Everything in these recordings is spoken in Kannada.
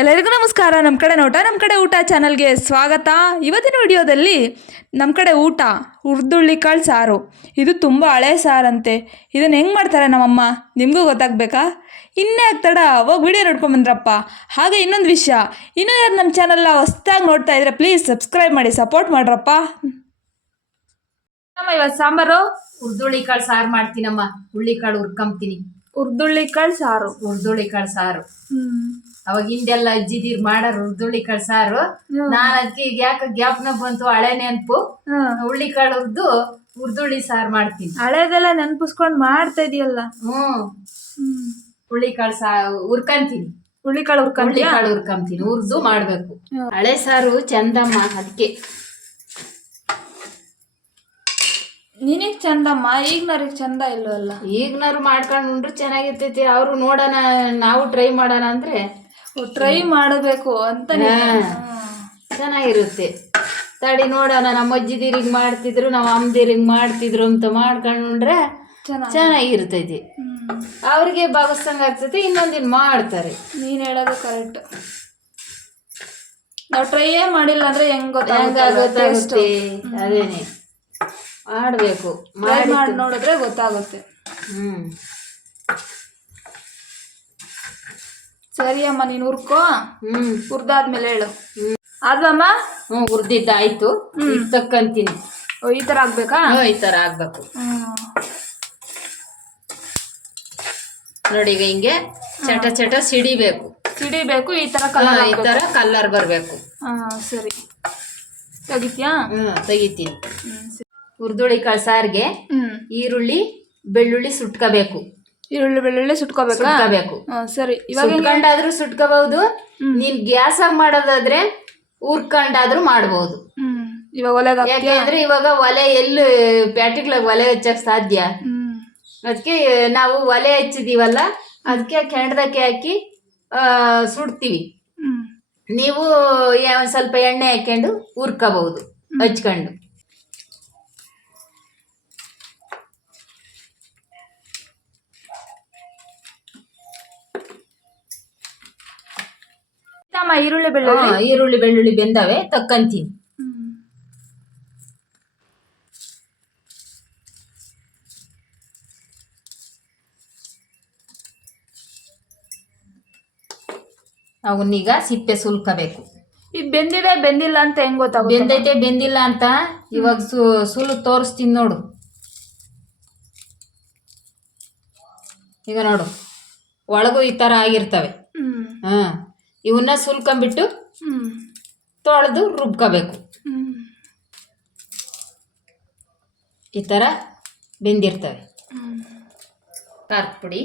ಎಲ್ಲರಿಗೂ ನಮಸ್ಕಾರ. ನಮ್ಮ ಕಡೆ ನೋಟ ನಮ್ಮ ಕಡೆ ಊಟ ಚಾನಲ್ಗೆ ಸ್ವಾಗತ. ಇವತ್ತಿನ ವಿಡಿಯೋದಲ್ಲಿ ನಮ್ಮ ಕಡೆ ಊಟ ಹುರ್ದುಳ್ಳಿ ಕಾಳು ಸಾರು. ಇದು ತುಂಬ ಹಳೆ ಸಾರಂತೆ. ಇದನ್ನು ಹೆಂಗೆ ಮಾಡ್ತಾರೆ ನಮ್ಮಮ್ಮ? ನಿಮಗೂ ಗೊತ್ತಾಗಬೇಕಾ? ಇನ್ನೇ ಆಗ್ತಡ ಹೋಗಿ ವಿಡಿಯೋ ನೋಡ್ಕೊಂಬಂದ್ರಪ್ಪ ಹಾಗೆ ಇನ್ನೊಂದು ವಿಷಯ. ಇನ್ನೂ ಯಾರು ನಮ್ಮ ಚಾನಲ್ನ ಹೊಸ್ದಾಗಿ ನೋಡ್ತಾ ಇದ್ರೆ ಪ್ಲೀಸ್ ಸಬ್ಸ್ಕ್ರೈಬ್ ಮಾಡಿ ಸಪೋರ್ಟ್ ಮಾಡ್ರಪ್ಪ. ಅಮ್ಮ ಇವತ್ತು ಸಾಂಬಾರು? ಹುರ್ದುಳ್ಳಿ ಕಾಳು ಸಾರು ಮಾಡ್ತೀನಮ್ಮ. ಹುಳ್ಳಿ ಕಾಳು ಹುರ್ಕೊಂಬ್ತೀನಿ. ಹುರ್ದುಳ್ಳಿ ಕಾಳು ಸಾರು. ಹುರ್ದುಳ್ಳಿ ಕಾಳು ಸಾರು. ಅವಾಗ ಹಿಂದೆಲ್ಲ ಅಜ್ಜಿದೀರ್ ಮಾಡಾರ ಉರ್ದುಳ್ಳಿ ಕಾಳು ಸಾರು. ನಾನ್ ಅದಕ್ಕೆ ಈಗ ಯಾಕೆ ಗ್ಯಾಪ್ನ ಬಂತು? ಹಳೆ ನೆನ್ಪು. ಹುಳ್ಳಿ ಕಾಳು ಹುರ್ದು ಹುರ್ದುಳ್ಳಿ ಸಾರು ಮಾಡ್ತೀನಿ. ಹಳೆದೆಲ್ಲ ನೆನಪಿಸ್ಕೊಂಡು ಮಾಡ್ತಾ ಇದೆಯಲ್ಲ. ಹ್ಮ್. ಹುಳ್ಳಿ ಕಾಳು ಸಾ ಹುರ್ಕಂತೀನಿ. ಹುಳ್ಳಿ ಕಾಳು ಉರ್ಕಂತೀನಿ ಕಾಳು ಹುರ್ಕೊಂತೀನಿ. ಹುರ್ದು ಮಾಡ್ಬೇಕು. ಹಳೆ ಸಾರು ಚಂದಮ್ಮ ಅದಕ್ಕೆ ನಿನಗ್ ಚಂದಮ್ಮ ಈಗ ನನಗೆ ಚಂದ ಇಲ್ವಲ್ಲ? ಈಗ್ನಾರು ಮಾಡ್ಕೊಂಡು ಉಂಡ್ರು ಚೆನ್ನಾಗಿರ್ತೈತಿ. ಅವ್ರು ನೋಡೋಣ ನಾವು ಟ್ರೈ ಮಾಡೋಣ ಅಂದ್ರೆ ಟ್ರೈ ಮಾಡಬೇಕು ಅಂತ ಚೆನ್ನಾಗಿರುತ್ತೆ. ತಡಿ ನೋಡೋಣ ನಮ್ಮ ಅಜ್ಜಿದಿರಿಗೆ ಮಾಡ್ತಿದ್ರು ನಮ್ಮ ಅಮ್ಮದಿರಿಗೆ ಮಾಡ್ತಿದ್ರು ಅಂತ ಮಾಡ್ಕೊಂಡ್ರೆ ಚೆನ್ನಾಗಿ ಚೆನ್ನಾಗಿರ್ತೈತಿ. ಅವ್ರಿಗೆ ಭಾಗಸ್ದಂಗ ಆಗ್ತೈತಿ ಇನ್ನೊಂದಿನ ಮಾಡ್ತಾರೆ. ನೀನು ಹೇಳೋದು ಕರೆಕ್ಟ್ ನಾವು ಟ್ರೈಯೇ ಮಾಡಿಲ್ಲ ಅಂದ್ರೆ ಹೆಂಗ್ ಗೊತ್ತಾಗುತ್ತೆ ಅದೇನೆ. ಮಾಡ್ಬೇಕು. ಮಾಡಿ ಮಾಡಿ ನೋಡಿದ್ರೆ ಗೊತ್ತಾಗುತ್ತೆ. ಹ್ಮ್. ಸರಿ ಅಮ್ಮ ನೀನು ಹುರ್ಕೋ. ಹ್ಮ್. ಹುರ್ದಾದ್ಮೇಲೆ ಹೇಳು. ಆದ್ವಮ್ಮ? ಹ್ಮ್ ಹುರ್ದಿದ್ದಾಯ್ತು. ಈಗ ತಕ್ಕಂತೀನಿ. ಓ, ಈ ತರ ಆಗ್ಬೇಕಾ? ಹ್ಮ್, ಈ ತರ ಆಗ್ಬೇಕು. ಹ್ಮ್. ನೋಡಿ ಈಗ ಹಿಂಗೆ ಚಟ ಚಟ ಸಿಡಿಬೇಕು. ಸಿಡಿಬೇಕು ಈ ತರ ಹಾ, ಕಲರ್ ಈ ತರ ಕಲರ್ ಬರ್ಬೇಕು. ಹಾ ಸರಿ. ತೆಗಿತ್ಯಾ? ಹ್ಮ್ ತೆಗಿತೀನಿ. ಹ್ಮ್ ಸರಿ. ಹುರ್ದುಳಿ ಕಾಳು ಸಾರಿಗೆ ಹ್ಮ್. ಈರುಳ್ಳಿ ಬೆಳ್ಳುಳ್ಳಿ ಸುಟ್ಕೋಬೇಕು. ಈರುಳ್ಳಿ ಬೆಳ್ಳುಳ್ಳಿ ಸುಟ್ಕೋಬೇಕಾ? ಸುಟ್ಕೋಬೇಕು. ಹಾ ಸರಿ. ಇವಾಗ ಸುಟ್ಕೊಂಡಾದ್ರೂ ಸುಟ್ಕೋಬಹುದು. ನೀನ್ ಗ್ಯಾಸ್ ಆಗಿ ಮಾಡೋದಾದ್ರೆ ಉರ್ಕೊಂಡಾದ್ರೂ ಮಾಡಬಹುದು ಹ್ಮ್. ಇವಾಗ ಒಲೆ? ಯಾಕೆಂದ್ರೆ ಇವಾಗ ಒಲೆ ಎಲ್ಲಿ ಪ್ಯಾಟಿಗ್ಲಾಗ ಒಲೆ ಹಚ್ಚಕ್ ಸಾಧ್ಯ? ಹ್ಮ್. ಅದಕ್ಕೆ ನಾವು ಒಲೆ ಹಚ್ಚಿದೀವಲ್ಲ ಅದಕ್ಕೆ ಕೆಂಡದಕ್ಕೆ ಹಾಕಿ ಆ, ಸುಡ್ತೀವಿ. ಹ್ಮ್. ನೀವು ಒಂದ್ ಸ್ವಲ್ಪ ಎಣ್ಣೆ ಹಾಕೊಂಡು ಹುರ್ಕೋಬಹುದು ಹಚ್ಕೊಂಡು. ಅಮ್ಮ ಈರುಳ್ಳಿ ಬೆಳ್ಳುಳ್ಳಿ. ಹಾ, ಈರುಳ್ಳಿ ಬೆಳ್ಳುಳ್ಳಿ ಬೆಂದವೆ ತಕ್ಕಂತೀನಿ. ಅವನ್ನೀಗ ಸಿಪ್ಪೆ ಸುಲ್ಕಬೇಕು. ಈ ಬೆಂದಿದೆ ಬೆಂದಿಲ್ಲ ಅಂತ ಹೆಂಗ್ ಗೊತ್ತಾಗುತ್ತೆ? ಬೆಂದೈತೆ ಬೆಂದಿಲ್ಲ ಅಂತ ಇವಾಗ ಸು ಸುಲು ತೋರಿಸ್ತೀನಿ ನೋಡು. ಈಗ ನೋಡು ಒಳಗೂ ಈ ತರ ಆಗಿರ್ತವೆ. ಹ್ಮ್. ಹಾಂ. ಇವನ್ನ ಸುಲ್ಕೊಂಬಿಟ್ಟು ತೊಳೆದು ರುಬ್ಕೋಬೇಕು. ಈ ಥರ ಬೆಂದಿರ್ತವೆ. ಖಾರದ ಪುಡಿ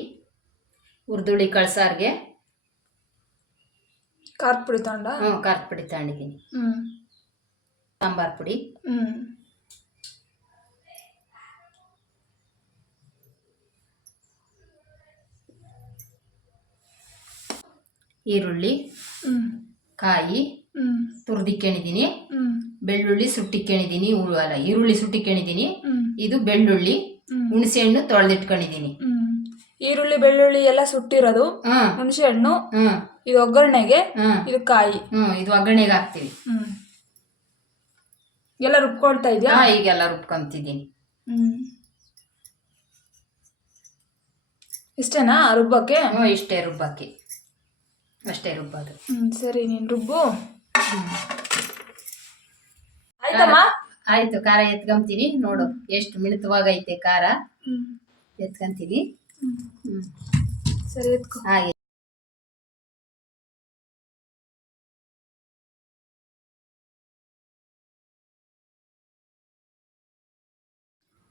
ಉರ್ದುಳಿ ಕಳ್ಸಾರ್ಗೆ. ಖಾರದ ಪುಡಿ ತಗೊಂಡ? ಹ್ಞೂ ಖಾರದ ಪುಡಿ ತಗೊಂಡಿದ್ದೀನಿ. ಹ್ಞೂ ಸಾಂಬಾರು ಪುಡಿ. ಈರುಳ್ಳಿ ಕಾಯಿ ತುರ್ದಿಕ್ಕೊಂಡಿದ್ದೀನಿ ಬೆಳ್ಳುಳ್ಳಿ ಸುಟ್ಟಿಕ್ಕೊಂಡಿದ್ದೀನಿ ಅಲ್ಲ ಈರುಳ್ಳಿ ಸುಟ್ಟಿಕ್ಕೊಂಡಿದ್ದೀನಿ ಇದು ಬೆಳ್ಳುಳ್ಳಿ. ಹುಣಸೆ ಹಣ್ಣು ತೊಳೆದಿಟ್ಕೊಂಡಿದ್ದೀನಿ. ಈರುಳ್ಳಿ ಬೆಳ್ಳುಳ್ಳಿ ಎಲ್ಲ ಸುಟ್ಟಿರೋದು ಹುಣಸೆ ಹಣ್ಣು ಇದು ಒಗ್ಗರಣೆಗೆ ಇದು ಕಾಯಿ. ಹ್ಮ್ ಇದು ಒಗ್ಗರಣೆಗೆ ಹಾಕ್ತೀವಿ. ಎಲ್ಲ ರುಬ್ಕೊಳ್ತಾ ಇದ್ಯಾ? ಹಾ ಈಗೆಲ್ಲ ರುಬ್ಕೊಂತಿದ್ದೀನಿ. ಇಷ್ಟೇನಾ ರುಬ್ಬಕ್ಕೆ? ಹ್ಞೂ ಇಷ್ಟೇ ರುಬ್ಬಕ್ಕೆ. ಅಷ್ಟೇ ರುಬ್ಬೋದು. ಹ್ಞೂ ಸರಿ ನೀನು ರುಬ್ಬು. ಆಯ್ತಮ್ಮ? ಆಯ್ತು ಖಾರ ಎತ್ಕೊಂತೀನಿ. ನೋಡು ಎಷ್ಟು ಮಿಳಿತವಾಗೈತೆ ಖಾರ. ಹ್ಞೂ ಎತ್ಕೊಂತೀನಿ. ಹ್ಮ್. ಸರಿ ಎತ್ಕೊ. ಹಾಗೆ.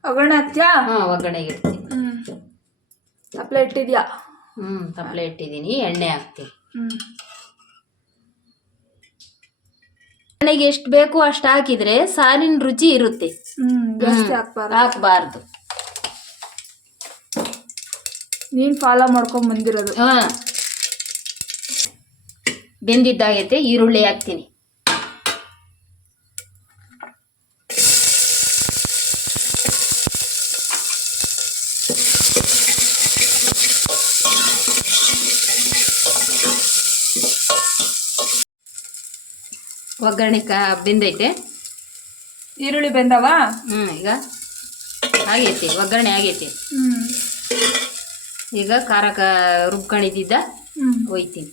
ಒಗ್ಗರಣೆ ಹಾಕ್ತ್ಯಾ? ಹಾ ಒಗ್ಗರಣೆಗೆ ಇಡ್ತೀನಿ. ಹ್ಮ್. ತಪ್ಪಲೆ ಇಟ್ಟಿದ್ಯಾ? ಹ್ಞೂ ತಪ್ಪಲೆ ಇಟ್ಟಿದ್ದೀನಿ. ಎಣ್ಣೆ ಹಾಕ್ತೀನಿ. ಎಣ್ಣೆಗೆ ಎಷ್ಟು ಬೇಕು ಅಷ್ಟು ಹಾಕಿದ್ರೆ ಸಾರಿನ ರುಚಿ ಇರುತ್ತೆ. ಹ್ಮ್ ಜಾಸ್ತಿ ಹಾಕ್ಬಾರ್ದು. ಹಾಕಬಾರ್ದು. ನೀನ್ ಫಾಲೋ ಮಾಡ್ಕೊಂಡ್ ಬಂದಿರೋದು. ಹಾ. ಬೆಂದಿದ್ದಾಗೈತೆ ಈರುಳ್ಳಿ ಹಾಕ್ತೀನಿ. ಒಗ್ಗರಣೆ ಕ ಬೆಂದೈತೆ. ಈರುಳ್ಳಿ ಬೆಂದವ? ಹ್ಞೂ ಈಗ ಆಗೈತಿ ಒಗ್ಗರಣೆ ಆಗೈತಿ. ಹ್ಞೂ ಈಗ ಖಾರ ಕ ರುಬ್ಕೊಂಡಿದ್ದಿದ್ದ ಹ್ಞೂ ಒಯ್ತೀನಿ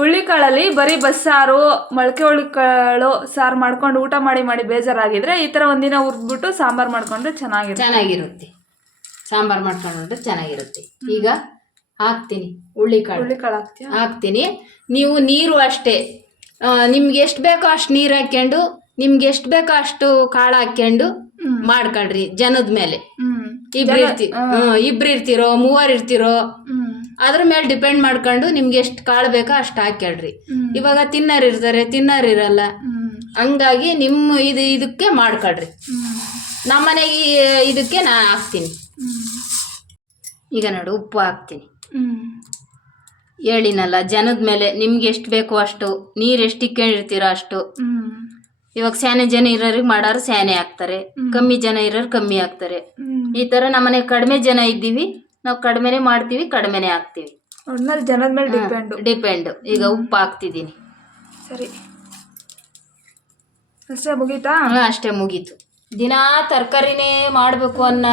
ಹುಳ್ಳಿಕಾಳಲ್ಲಿ ಬರೀ ಬಸ್ಸಾರು ಮೊಳಕೆ ಹುಳ್ಳಿಕಾಳು ಸಾರು ಮಾಡ್ಕೊಂಡು ಊಟ ಮಾಡಿ ಮಾಡಿ ಬೇಜಾರಾಗಿದ್ರೆ ಈ ಥರ ಒಂದಿನ ಹುರಿದ್ಬಿಟ್ಟು ಸಾಂಬಾರು ಮಾಡ್ಕೊಂಡ್ರೆ ಚೆನ್ನಾಗಿರುತ್ತೆ. ಚೆನ್ನಾಗಿರುತ್ತೆ. ಸಾಂಬಾರು ಮಾಡ್ಕೊಂಡ್ರೆ ಚೆನ್ನಾಗಿರುತ್ತೆ. ಈಗ ಹಾಕ್ತೀನಿ ಹುಳ್ಳಿಕಾಳು ಹುಳ್ಳಿ ಕಾಳು ಹಾಕ್ತೀನಿ. ನೀವು ನೀರು ಅಷ್ಟೇ. ನಿಮ್ಗೆ ಎಷ್ಟು ಬೇಕೋ ಅಷ್ಟು ನೀರು ಹಾಕ್ಕೊಂಡು ನಿಮ್ಗೆ ಎಷ್ಟು ಬೇಕೋ ಅಷ್ಟು ಕಾಳು ಹಾಕ್ಕೊಂಡು ಮಾಡ್ಕೊಳ್ರಿ ಜನದ ಮೇಲೆ. ಇಬ್ರು ಇರ್ತಿ ಇಬ್ರು ಇರ್ತಿರೋ ಮೂವರ್ ಇರ್ತಿರೋ ಅದ್ರ ಮೇಲೆ ಡಿಪೆಂಡ್ ಮಾಡ್ಕೊಂಡು ನಿಮ್ಗೆ ಎಷ್ಟು ಕಾಳು ಬೇಕೋ ಅಷ್ಟು ಹಾಕ್ಯಾಳ್ರಿ. ಇವಾಗ ತಿನ್ನರ್ ಇರ್ತಾರೆ, ತಿನ್ನರ್ ಇರಲ್ಲ. ಹಂಗಾಗಿ ನಿಮ್ಮ ಇದು ಇದಕ್ಕೆ ಮಾಡ್ಕೊಳ್ರಿ. ನಮ್ಮ ನಮ್ಮನೆಗೆ ಇದಕ್ಕೆ ನಾ ಹಾಕ್ತೀನಿ. ಈಗ ನೋಡು, ಉಪ್ಪು ಹಾಕ್ತೀನಿ. ಹೇಳಿನಲ್ಲ, ಜನದ ಮೇಲೆ ನಿಮ್ಗೆ ಎಷ್ಟು ಬೇಕೋ ಅಷ್ಟು, ನೀರು ಎಷ್ಟು ಇಕ್ಕೊಂಡಿರ್ತೀರೋ ಅಷ್ಟು. ಇವಾಗ ಸ್ಯಾನೆ ಜನ ಇರೋರಿಗೆ ಮಾಡೋರು ಸ್ಯಾನೆ ಹಾಕ್ತಾರೆ. ಕಮ್ಮಿ ಜನ ಇರೋರು ಕಮ್ಮಿ ಹಾಕ್ತಾರೆ. ಈ ಥರ ನಮ್ಮನೆ ಕಡಿಮೆ ಜನ ಇದ್ದೀವಿ. ನಾವು ಕಡಿಮೆನೆ ಮಾಡ್ತೀವಿ ಕಡಿಮೆನೆ ಹಾಕ್ತೀವಿ. ಒಟ್ನಲ್ಲಿ ಜನದ ಮೇಲೆ ಡಿಪೆಂಡ್ ಡಿಪೆಂಡ್ ಈಗ ಉಪ್ಪು ಹಾಕ್ತಿದ್ದೀನಿ. ಸರಿ. ಅಷ್ಟೇ ಮುಗೀತಾ? ಅಷ್ಟೇ ಮುಗೀತು. ದಿನಾ ತರಕಾರಿನೇ ಮಾಡಬೇಕು ಅನ್ನೋ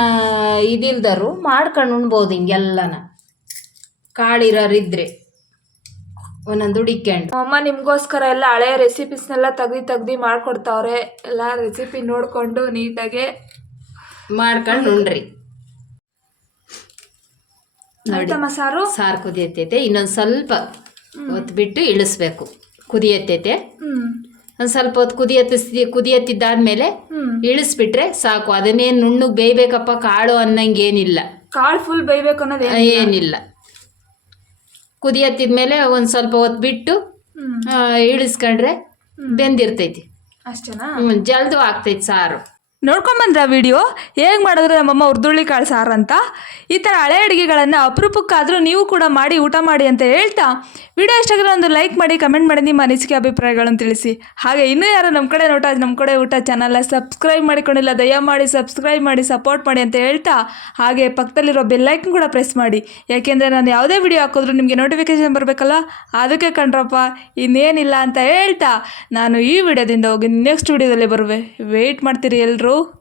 ಇದಿಲ್ದರು ಮಾಡ್ಕೊಂಡು ಉಣ್ಬೋದು ಹಿಂಗೆಲ್ಲನ. ಕಾಳಿರೋರಿದ್ರೆ. ಒಂದೊಂದು ಹುಡಿಕೊಂಡು ಅಮ್ಮ ನಿಮಗೋಸ್ಕರ ಎಲ್ಲ ಹಳೆ ರೆಸಿಪೀಸ್ನೆಲ್ಲ ತೆಗ್ದು ತೆಗ್ದು ಮಾಡ್ಕೊಡ್ತಾವ್ರೆ. ಎಲ್ಲ ರೆಸಿಪಿ ನೋಡಿಕೊಂಡು ನೀಟಾಗೆ ಮಾಡ್ಕೊಂಡು ಉಣ್ರಿ. ಆಯ್ತಮ್ಮ ಸಾರು ಸಾರು ಕುದಿಯತ್ತೈತೆ ಇನ್ನೊಂದು ಸ್ವಲ್ಪ ಹೊತ್ತು ಬಿಟ್ಟು ಇಳಿಸ್ಬೇಕು ಕುದಿಯತ್ತೈತೆ ಒಂದ್ ಸ್ವಲ್ಪ ಹೊತ್ತು ಕುದಿಯತ್ತಿಸಿ ಕುದಿಯತ್ತಿದ್ದಾದ್ಮೇಲೆ ಇಳಿಸ್ಬಿಟ್ರೆ ಸಾಕು ಅದನ್ನೇನು ನುಣ್ಣು ಬೇಯ್ಬೇಕಪ್ಪ ಕಾಳು ಅನ್ನಂಗೇನಿಲ್ಲ. ಕಾಳು ಫುಲ್ ಬೇಯ್ಬೇಕು ಅನ್ನೋದು ಏನಿಲ್ಲ. ಕುದಿಯತ್ತಿದ್ಮೇಲೆ ಒಂದು ಸ್ವಲ್ಪ ಹೊತ್ತು ಬಿಟ್ಟು ಇಳಿಸ್ಕೊಂಡ್ರೆ ಬೆಂದಿರ್ತೈತಿ. ಅಷ್ಟೇನಾ? ಜಲ್ದು ಆಗ್ತೈತಿ ಸಾರು. ನೋಡ್ಕೊಂಬಂದ್ರ ವಿಡಿಯೋ ಹೇಗೆ ಮಾಡಿದ್ರೆ ನಮ್ಮಮ್ಮ ಉರ್ದುಳ್ಳಿ ಕಾಳು ಸಾರು ಅಂತ? ಈ ಥರ ಹಳೆ ಅಡುಗೆಗಳನ್ನು ಅಪರೂಪಕ್ಕಾದರೂ ನೀವು ಕೂಡ ಮಾಡಿ ಊಟ ಮಾಡಿ ಅಂತ ಹೇಳ್ತಾ ವಿಡಿಯೋ ಇಷ್ಟಾಗಿರೋ ಒಂದು ಲೈಕ್ ಮಾಡಿ ಕಮೆಂಟ್ ಮಾಡಿ, ನಿಮ್ಮ ಅನಿಸಿಕೆ ಅಭಿಪ್ರಾಯಗಳನ್ನು ತಿಳಿಸಿ. ಹಾಗೆ ಇನ್ನೂ ಯಾರು ನಮ್ಮ ಕಡೆ ನೋಟ ನಮ್ಮ ಕಡೆ ಊಟ ಚಾನಲ್ನ ಸಬ್ಸ್ಕ್ರೈಬ್ ಮಾಡಿಕೊಂಡಿಲ್ಲ, ದಯಮಾಡಿ ಸಬ್ಸ್ಕ್ರೈಬ್ ಮಾಡಿ ಸಪೋರ್ಟ್ ಮಾಡಿ ಅಂತ ಹೇಳ್ತಾ, ಹಾಗೆ ಪಕ್ಕದಲ್ಲಿರೋ ಬೆಲ್ಲೈಕನ್ ಕೂಡ ಪ್ರೆಸ್ ಮಾಡಿ. ಯಾಕೆಂದರೆ ನಾನು ಯಾವುದೇ ವಿಡಿಯೋ ಹಾಕಿದ್ರು ನಿಮಗೆ ನೋಟಿಫಿಕೇಶನ್ ಬರಬೇಕಲ್ಲ? ಅದಕ್ಕೆ ಕಣ್ರಪ್ಪ, ಇನ್ನೇನಿಲ್ಲ ಅಂತ ಹೇಳ್ತಾ, ನಾನು ಈ ವಿಡಿಯೋದಿಂದ ಹೋಗಿ ನೆಕ್ಸ್ಟ್ ವಿಡಿಯೋದಲ್ಲಿ ಬರುವೆ. ವೆಯ್ಟ್ ಮಾಡ್ತೀರಿ ಎಲ್ಲರೂ seru